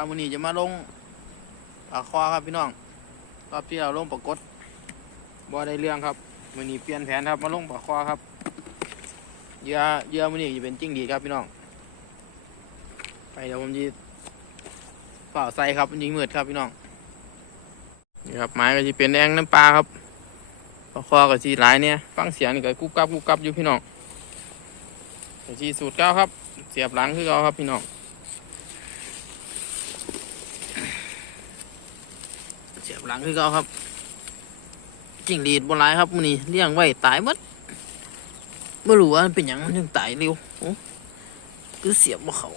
ว่ามื้อนี้จะมาลงปลาคอครับพี่น้องรอบที่เราลงปลากดบ่ได้เรื่องครับมื้อนี้เปลี่ยนแผนครับมาลงปลาคอครับเยื่อเยื่อมื้อนี้จะเป็นจิ้งหรีครับพี่น้อง ไปเดี๋ยวผมจะเป่าใส่ครับมันยิงมืดครับพี่น้องนี่ครับไม้ก็จะเป็นแองน้ำปลาครับปลาคอก็สีหลายเนี่ยฟังเสียงนี่ก็กุบกับกุบกับอยู่พี่น้องสีสูตรเก้าครับ เสียบหลังคือเก้าครับพี่น้อง เสียบหลังคือเก้าครับจิ้งหรีดบนหลายครับมื้อนี้เลี้ยงไว้ตายหมดไม่รู้ว่าเป็นหยังมันถึงตายเร็วคือเสียบบ่เขา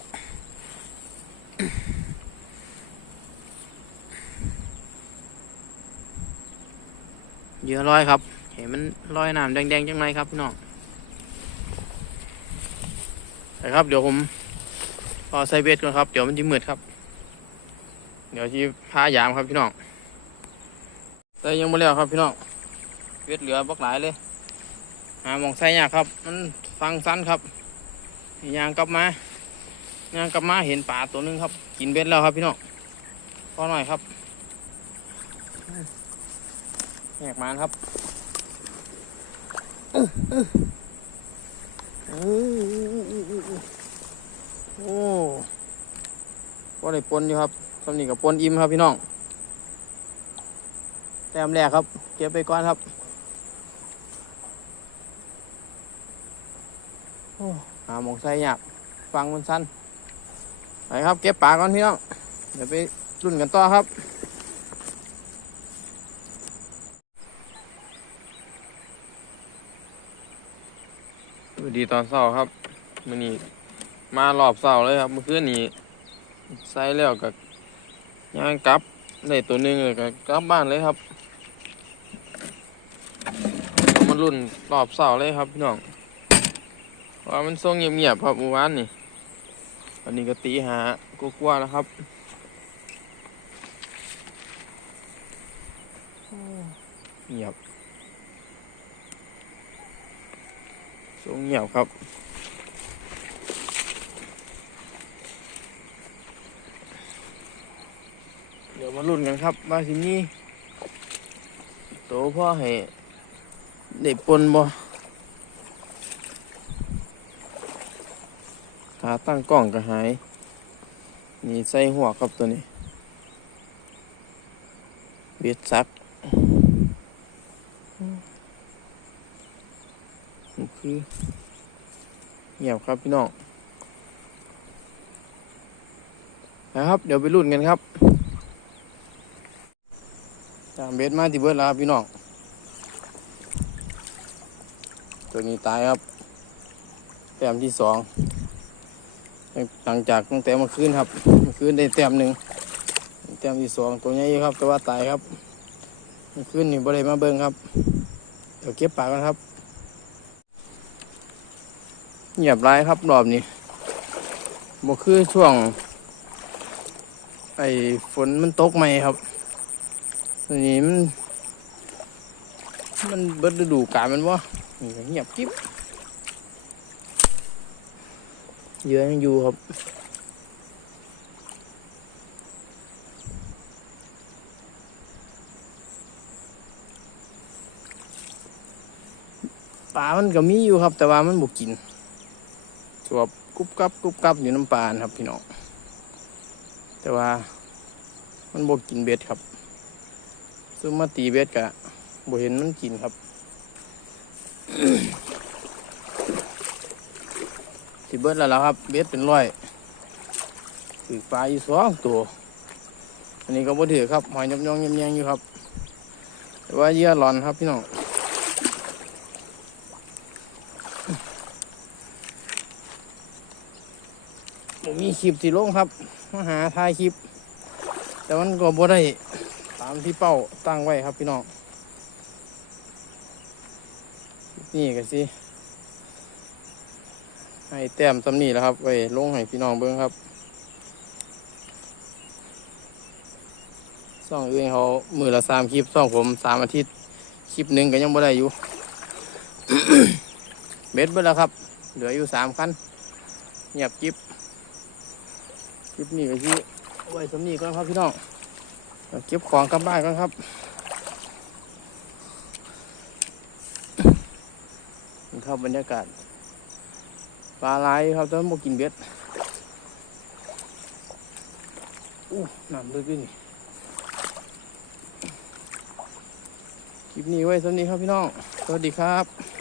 เหยื่อลอยครับ เห็นมันลอยน้ำแดงๆจังไรครับพี่น้องไปครับเดี๋ยวผมพอใส่เบ็ดก่อนครับ เดี๋ยวมันจะมืดครับ เดี๋ยวที่พายามครับพี่น้อง ใส่ยังไม่แล้วครับพี่น้องเบ็ดเหลือบักหลายเลย หาหมองใส่ยากครับ มันฟังสั้นครับยางกลับมายางกลับมาเห็นปลาตัวนึงครับ กินเบ็ดแล้วครับพี่น้องพอหน่อยครับแหกมันครับโอ้โอ้ก็ได้ปนอยู่ครับสำนีกับปนอิ่มครับพี่น้อง แต้มแรกครับ เก็บไปก่อนครับ โอ้หาหมองใส่ยากฟังมันสั้นไปครับเก็บปลาก่อนพี่น้อง เดี๋ยวไปรุ่นกันต่อครับสวัสดีตอนเช้าครับมื่อนี้มารอบเช้าเลยครับเมื่อคืนนี้ใส่แล้วกับย่างกลับได้ตัวหนึ่งเลยกับกลับบ้านเลยครับเอา มันรุ่นรอบเช้าเลยครับพี่น้องว่ามันทรงเงียบๆครับเมื่อวานนี่วันนี้ก็ตีหากลัวๆแล้วครับโอ้เงียบสูงเหี่ยวครับเดี๋ยวมาลุ้นกันครับว่าสิมีโตพ่อให้ ได้ปนบ่ขาตั้งกล้องก็หาย นี่ใส่หัวครับตัวนี้เบียดซักคือเงียบครับพี่น้องนะครับ เดี๋ยวไปรุ่นกันครับจามเบ็ดมาที่เบิร์ดแล้วครับพี่น้อง ตัวนี้ตายครับแต้มที่สองหลังจากตั้งแต่เมื่อคืนครับเมื่อคืนได้แต้มหนึ่งแต้มที่สองตัวใหญ่ครับแต่ว่าตายครับเมื่อคืนนี่บ่ได้มาเบิ่งครับเดี๋ยวเก็บปากกันครับเงียบร้ายครับรอบนี้บ่คือช่วง ไอ้ฝนมันตกใหม่ครับอันนี้มัน มันเบิดฤดูกาลมันวะ นี่เงียบกิ๊บเยอะยังอยู่ครับปลามันก็มีอยู่ครับ แต่ว่ามันบ่กินสวบกรุบกับกรุบกับอยู่น้ำปลานครับพี่น้องแต่ว่ามันบกกินเบ็ดครับซึ่งมาตีเบ็ดกะบเห็นมันกินครับ สิเบิดแล้วละครับ เบ็ดเป็นร้อยถือปลาอยู่สองตัว อันนี้ก็บ่ถือครับหอยยำยองยำแยงอยู่ครับ แต่ว่าเยื่อหลอนครับพี่น้องผมมีคลิปที่ลงครับมาหาถ่ายคลิป แต่มันก็บ่ได้ตามที่เป้าตั้งไว้ครับพี่น้อง นี่ก็สิให้แต้มตำนี่แล้วครับไว้ลงให้พี่น้องเบิ้งครับซ่องอื่นเขามือละสามคลิปซ่องผมสามอาทิตย์คลิปหนึ่งก็ยังบ่ได้อยู่ เบ็ดเบิดแล้วครับ เหลืออยู่สามคันเงียบจิบคลิปนี้ก็ที่ไว้สำนีก่อนครับพี่น้องเดี๋ยวเก็บของกลับบ้านก่อนครับ ครับบรรยากาศปลาไหลครับแต่ว่าบ่กินเบ็ดอู้น้ำลึกด้วยนี่คลิปนี้ไว้สำนีครับพี่น้อง สวัสดีครับ